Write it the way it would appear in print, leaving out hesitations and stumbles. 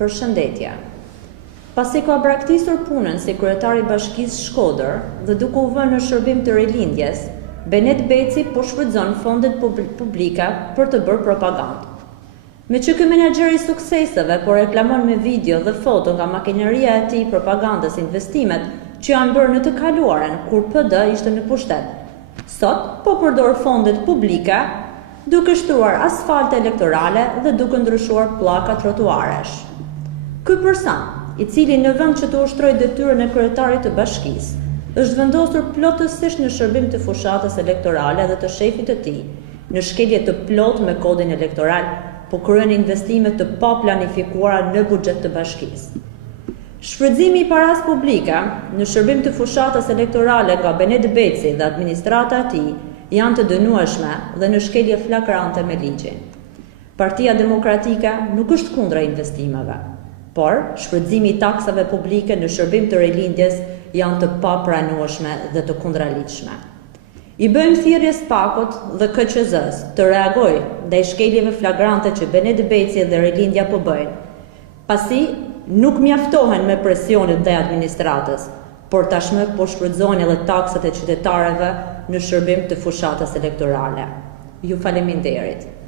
Përshëndetje. Pasi ka braktisur punën si kryetari i Bashkisë Shkodër dhe duke u vënë në shërbim të rilindjes, Benet Beci po shfrytëzon fondet publike për të bërë propagandë. Me që ky menaxher i sukseseve po reklamon me video dhe foto nga makineria e tij propagandës investimet që janë bërë në të kaluaren kur PD ishte në pushtet. Sot po përdor fondet publike duke shtruar asfalte elektorale dhe duke ndryshuar pllaka trotuaresh. Ky person, i cili në vend që të ushtrojë detyrën e kryetarit të bashkisë, është vendosur plotësisht në shërbim të fushatës elektorale dhe të shefit të tij, në shkelje të plot me kodin elektoral, po kryen investime të paplanifikuara në buxhet të bashkisë. Shfrytëzimi i paras publike në shërbim të fushatës elektorale nga Benet Beci dhe administrata e tij janë të dënueshme dhe në shkelje flagrante me ligjin. Partia Demokratike nuk është kundra investimeve, por shfrytëzimi i taksave publike në shërbim të rilindjes janë të papranueshme dhe të kundraligjshme. I bëjmë thirrje SPAK-ut dhe KQZ-s të reagojë ndaj shkeljeve flagrante që Benet Beci dhe rilindja po bëjnë, pasi nuk mjaftohen me presionin ndaj administratës, por tashmë po shfrytëzojnë edhe taksat e qytetarëve në shërbim të fushatës elektorale. Ju faleminderit.